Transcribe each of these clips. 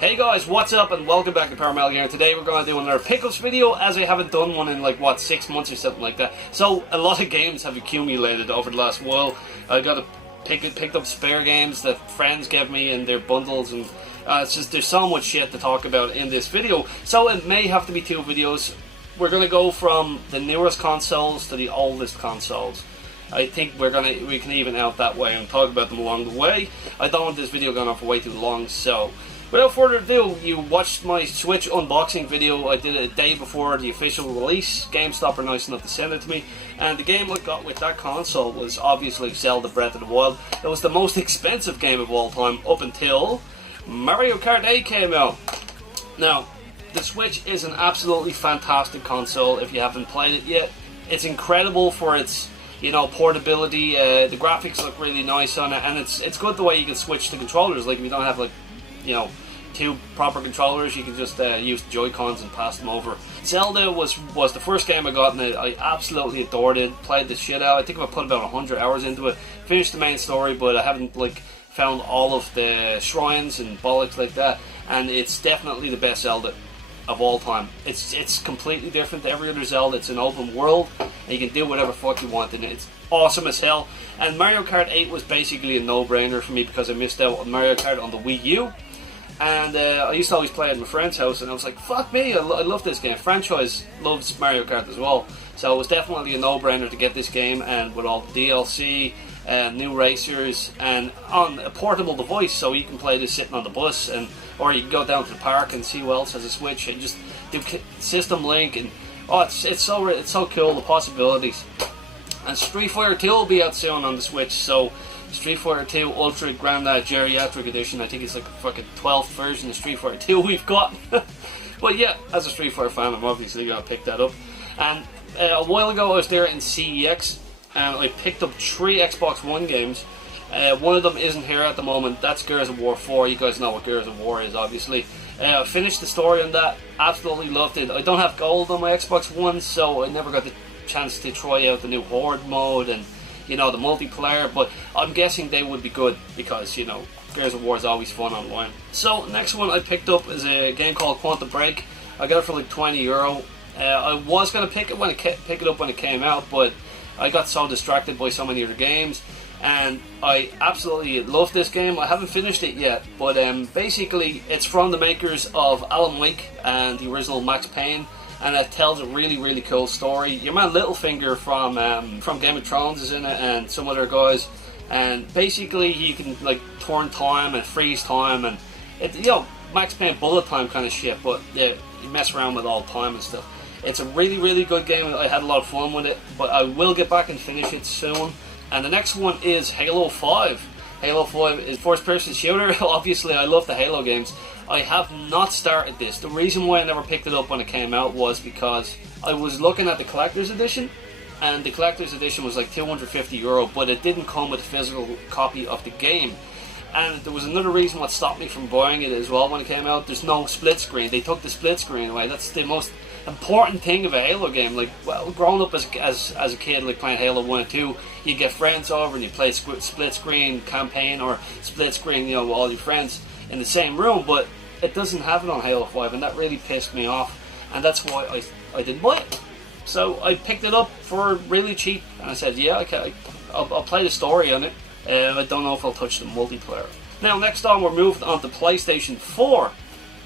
Hey guys, what's up and welcome back to Paramel Gamer. Today we're going to do another pickups video, as I haven't done one in 6 months or something like that. So a lot of games have accumulated over the last while. I got picked up spare games that friends gave me in their bundles, and it's just there's so much shit to talk about in this video. So it may have to be two videos. We're going to go from the newest consoles to the oldest consoles. I think we can even out that way and talk about them along the way. I don't want this video going on for way too long, so without further ado, you watched my Switch unboxing video. I did it a day before the official release. GameStop were nice enough to send it to me, and the game I got with that console was obviously Zelda Breath of the Wild. It was the most expensive game of all time up until Mario Kart 8 came out. Now, the Switch is an absolutely fantastic console if you haven't played it yet. It's incredible for its portability. The graphics look really nice on it, and it's good the way you can switch the controllers. Like if you don't have two proper controllers, you can just use the Joy-Cons and pass them over. Zelda was the first game I got, and I absolutely adored it. Played the shit out. I think I put about 100 hours into it. Finished the main story, but I haven't found all of the shrines and bollocks like that. And it's definitely the best Zelda of all time. It's completely different to every other Zelda. It's an open world, and you can do whatever fuck you want in it. It's awesome as hell. And Mario Kart 8 was basically a no-brainer for me because I missed out on Mario Kart on the Wii U. And I used to always play it at my friend's house, and I was like, fuck me, I love this game. Franchise loves Mario Kart as well. So it was definitely a no-brainer to get this game, and with all the DLC, new racers, and on a portable device, so you can play this sitting on the bus, or you can go down to the park and see who else has a Switch, and just do system link, and it's so cool, the possibilities. And Street Fighter 2 will be out soon on the Switch, so Street Fighter 2 Ultra Granddad Geriatric Edition. I think it's like a fucking 12th version of Street Fighter 2 we've got. But yeah, as a Street Fighter fan, I'm obviously going to pick that up. And a while ago I was there in CEX, and I picked up 3 Xbox One games. One of them isn't here at the moment. That's Gears of War 4. You guys know what Gears of War is, obviously. I finished the story on that. Absolutely loved it. I don't have gold on my Xbox One, so I never got the chance to try out the new Horde mode and the multiplayer, but I'm guessing they would be good because Gears of War is always fun online. So next one I picked up is a game called Quantum Break. I got it for like €20. I was going to pick it up when it came out, but I got so distracted by so many other games, and I absolutely love this game. I haven't finished it yet, but basically it's from the makers of Alan Wake and the original Max Payne, and it tells a really, really cool story. Your man Littlefinger from Game of Thrones is in it, and some other guys. And basically, you can turn time and freeze time, and Max Payne bullet time kind of shit. But yeah, you mess around with all time and stuff. It's a really, really good game. I had a lot of fun with it, but I will get back and finish it soon. And the next one is Halo 5. Halo 5 is first-person shooter. Obviously, I love the Halo games. I have not started this. The reason why I never picked it up when it came out was because I was looking at the collector's edition, and the collector's edition was like €250, but it didn't come with a physical copy of the game. And there was another reason what stopped me from buying it as well when it came out. There's no split screen. They took the split screen away. That's the most important thing of a Halo game. Growing up as a kid, playing Halo 1 and 2, you get friends over and you play split screen campaign or split screen, with all your friends in the same room, but it doesn't have it on Halo 5, and that really pissed me off, and that's why I didn't buy it. So I picked it up for really cheap, and I said, yeah, okay, I'll play the story on it. I don't know if I'll touch the multiplayer. Now, next on, we're moved on to PlayStation 4.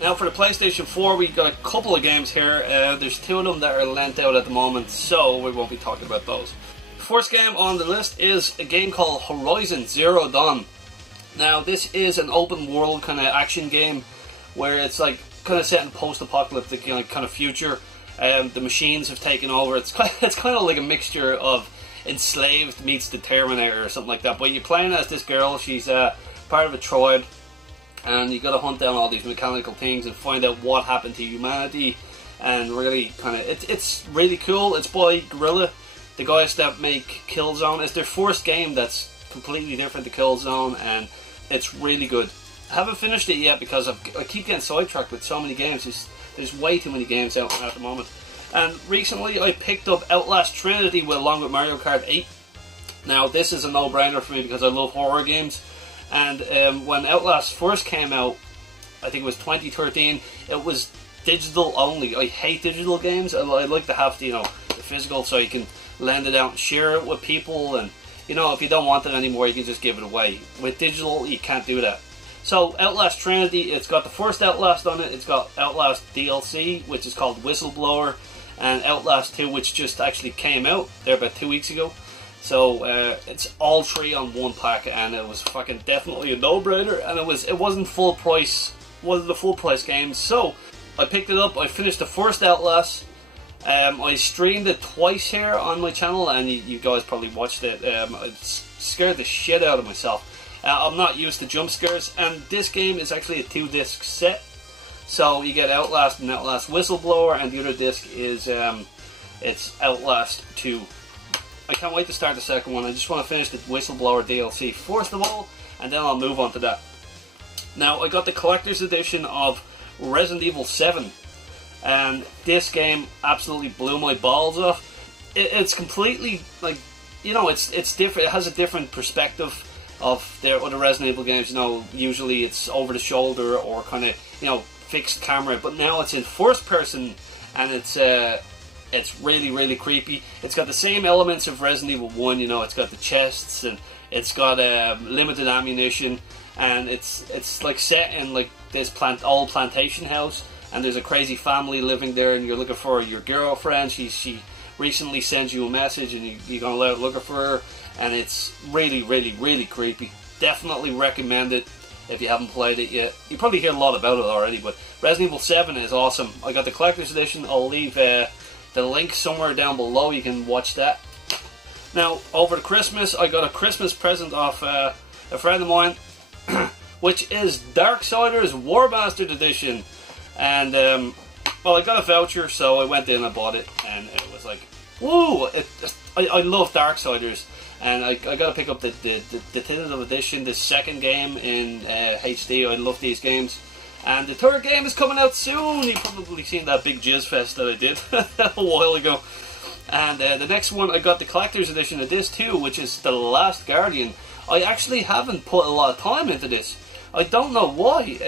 Now, for the PlayStation 4, we got a couple of games here. There's 2 of them that are lent out at the moment, so we won't be talking about those. The first game on the list is a game called Horizon Zero Dawn. Now, this is an open world kind of action game where it's kind of set in post-apocalyptic kind of future. The machines have taken over. It's kind of like a mixture of Enslaved meets the Terminator or something like that. But you're playing as this girl. She's part of a tribe, and you got to hunt down all these mechanical things and find out what happened to humanity. And really kind of it's really cool. It's by Guerrilla, the guys that make Killzone. It's their first game that's completely different to Killzone, and it's really good. I haven't finished it yet because I keep getting sidetracked with so many games. There's way too many games out at the moment. And recently I picked up Outlast Trinity along with Mario Kart 8. Now this is a no-brainer for me because I love horror games. And when Outlast first came out, I think it was 2013. It was digital only. I hate digital games. I like to have the, the physical, so you can lend it out and share it with people, and if you don't want it anymore, you can just give it away. With digital, you can't do that. So Outlast Trinity, it's got the first Outlast on it. It's got Outlast DLC, which is called Whistleblower, and Outlast 2, which just actually came out there about 2 weeks ago. So it's all three on one pack, and it was fucking definitely a no-brainer. And it wasn't full price, wasn't a full price game. So I picked it up. I finished the first Outlast. I streamed it twice here on my channel, and you guys probably watched it. It scared the shit out of myself. I'm not used to jump scares, and this game is actually a 2-disc set. So you get Outlast and Outlast Whistleblower, and the other disc is it's Outlast 2. I can't wait to start the second one. I just want to finish the Whistleblower DLC first of all, and then I'll move on to that. Now, I got the collector's edition of Resident Evil 7, and this game absolutely blew my balls off. It's completely, like, it's different. It has a different perspective of their other Resident Evil games. Usually it's over the shoulder or kind of, fixed camera, but now it's in first person, and it's really, really creepy. It's got the same elements of Resident Evil 1, it's got the chests, and it's got limited ammunition, and it's like set in like this old plantation house, and there's a crazy family living there, and you're looking for your girlfriend. She recently sends you a message, and you're going to out looking for her, and it's really, really, really creepy. Definitely recommend it if you haven't played it yet. You probably hear a lot about it already, but Resident Evil 7 is awesome. I got the collector's edition. I'll leave the link somewhere down below. You can watch that. Now, over Christmas, I got a Christmas present off a friend of mine, which is Darksiders War Bastard Edition. And, well, I got a voucher, so I went in and bought it, and it was like, woo! I love Darksiders, and I got to pick up the definitive edition, the second game in HD. I love these games. And the third game is coming out soon. You've probably seen that big jizz fest that I did a while ago. And the next one, I got the collector's edition of this too, which is The Last Guardian. I actually haven't put a lot of time into this. I don't know why.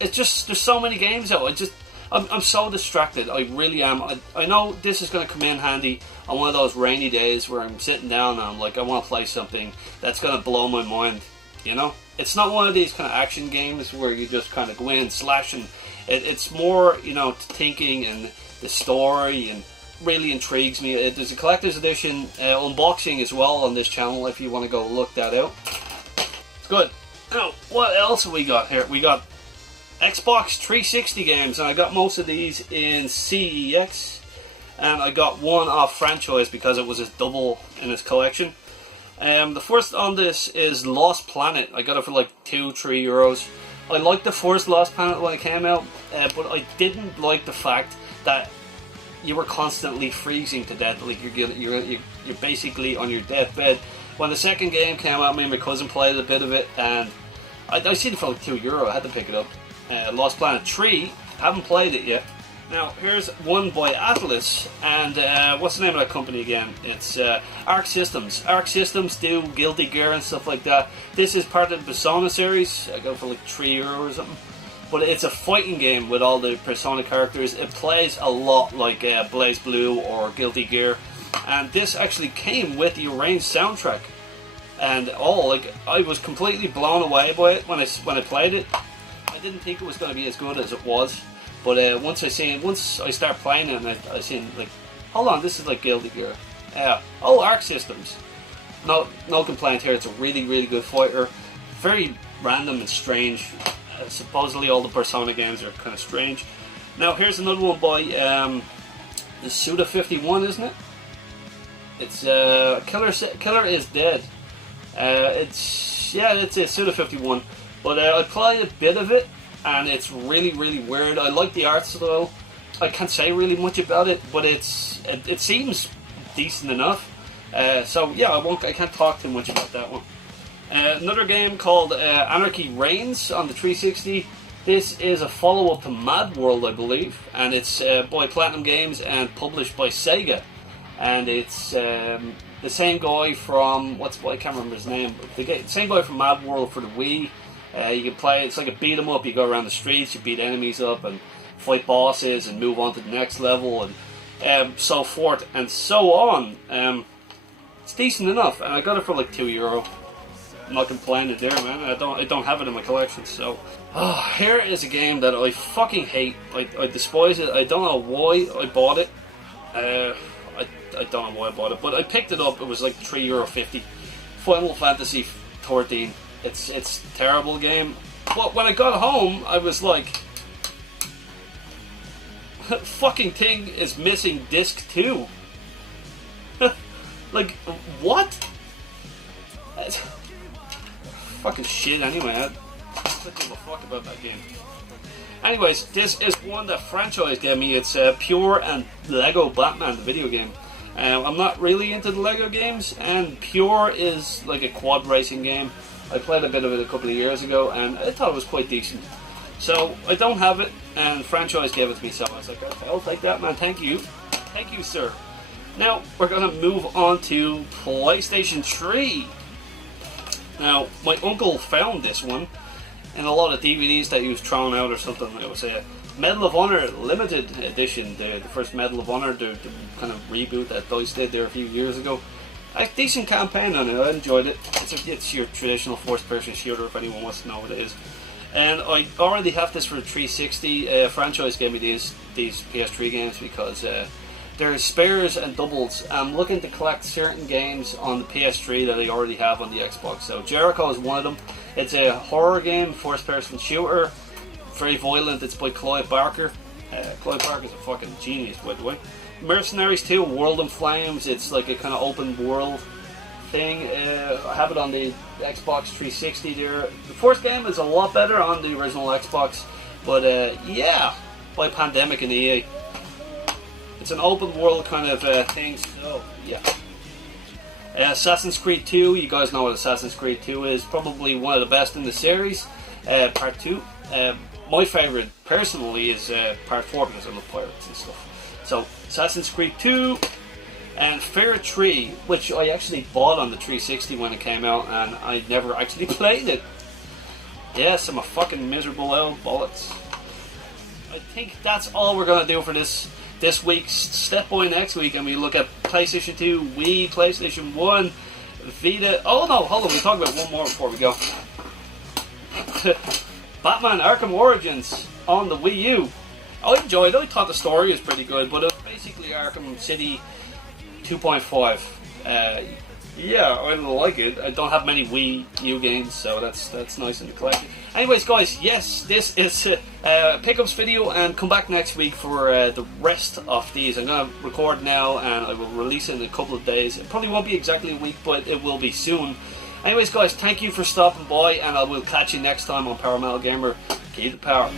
It's just, there's so many games out. I'm so distracted. I really am. I know this is going to come in handy on one of those rainy days where I'm sitting down and I'm like, I want to play something that's going to blow my mind. It's not one of these kind of action games where you just kind of go in slashing. It's more, thinking, and the story, and really intrigues me. There's a collector's edition unboxing as well on this channel if you want to go look that out. It's good. Now, what else have we got here? We got Xbox 360 games, and I got most of these in CEX, and I got one off franchise because it was a double in his collection. The first on this is Lost Planet. I got it for like €2-3. I liked the first Lost Planet when it came out, but I didn't like the fact that you were constantly freezing to death. Like you're basically on your deathbed. When the second game came out, me and my cousin played a bit of it, and I seen it for like €2. I had to pick it up. Lost Planet 3, haven't played it yet. Now, here's one by Atlas, and what's the name of that company again? It's Arc Systems. Arc Systems do Guilty Gear and stuff like that. This is part of the Persona series. I got it for like €3 or something. But it's a fighting game with all the Persona characters. It plays a lot like Blaze Blue or Guilty Gear. And this actually came with the arranged soundtrack. And I was completely blown away by it when I played it. I didn't think it was going to be as good as it was. But once I start playing it, and I seen like, hold on, this is like Guilty Gear. Arc Systems. No complaint here. It's a really, really good fighter. Very random and strange. Supposedly all the Persona games are kind of strange. Now here's another one by the Suda51, isn't it? It's Killer is Dead. It's Suda51. But I played a bit of it, and it's really, really weird. I like the art style. I can't say really much about it, but it seems decent enough. So yeah, I can't talk too much about that one. Another game called Anarchy Reigns on the 360. This is a follow-up to Mad World, I believe, and it's by Platinum Games and published by Sega. And it's the same guy from I can't remember his name. The same guy from Mad World for the Wii. You can play, it's like a beat 'em up. You go around the streets, you beat enemies up and fight bosses and move on to the next level and so forth and so on. It's decent enough, and I got it for like €2. I'm not complaining there, man. I don't have it in my collection. So here is a game that I fucking hate. I despise it. I don't know why I bought it. I don't know why I bought it, but I picked it up. It was like €3.50. Final Fantasy 13. It's a terrible game. But when I got home, I was like, fucking thing is missing disc 2. Like, what? Fucking shit anyway. I don't give a fuck about that game. Anyways, this is one that Franchise gave me. It's Pure and Lego Batman, the video game. I'm not really into the Lego games, and Pure is like a quad racing game. I played a bit of it a couple of years ago, and I thought it was quite decent. So I don't have it, and Franchise gave it to me, so I was like, okay, I'll take that, man. Thank you, sir. Now we're gonna move on to PlayStation 3. Now my uncle found this one in a lot of DVDs that he was throwing out or something. It was a Medal of Honor Limited Edition, the first Medal of Honor, the kind of reboot that DICE did there a few years ago. A decent campaign on it. I enjoyed it. It's your traditional first-person shooter, if anyone wants to know what it is. And I already have this for the 360. Franchise gave me these PS3 games because there's spares and doubles. I'm looking to collect certain games on the PS3 that I already have on the Xbox. So Jericho is one of them. It's a horror game, first-person shooter, very violent. It's by Clive Barker. Clive Barker's a fucking genius, by the way. Mercenaries 2, World in Flames. It's like a kind of open world thing. I have it on the Xbox 360 there. The first game is a lot better on the original Xbox, but yeah, by Pandemic and EA. It's an open world kind of thing, so yeah. Assassin's Creed 2, you guys know what Assassin's Creed 2 is. Probably one of the best in the series. Part 2. My favourite, personally, is Part 4 because I love pirates and stuff. So, Assassin's Creed 2 and Fear 3, which I actually bought on the 360 when it came out, and I never actually played it. Yes, I'm a fucking miserable old bollocks. I think that's all we're going to do for this week's Step Boy next week, and we look at PlayStation 2, Wii, PlayStation 1, Vita. Oh no, hold on, we'll talk about one more before we go. Batman Arkham Origins on the Wii U. I enjoyed it. I thought the story was pretty good, but it was basically Arkham City 2.5. Yeah, I like it. I don't have many Wii U games, so that's nice in the collection. Anyways, guys, yes, this is a pickups video, and come back next week for the rest of these. I'm going to record now, and I will release it in a couple of days. It probably won't be exactly a week, but it will be soon. Anyways, guys, thank you for stopping by, and I will catch you next time on Power Metal Gamer. Keep the power.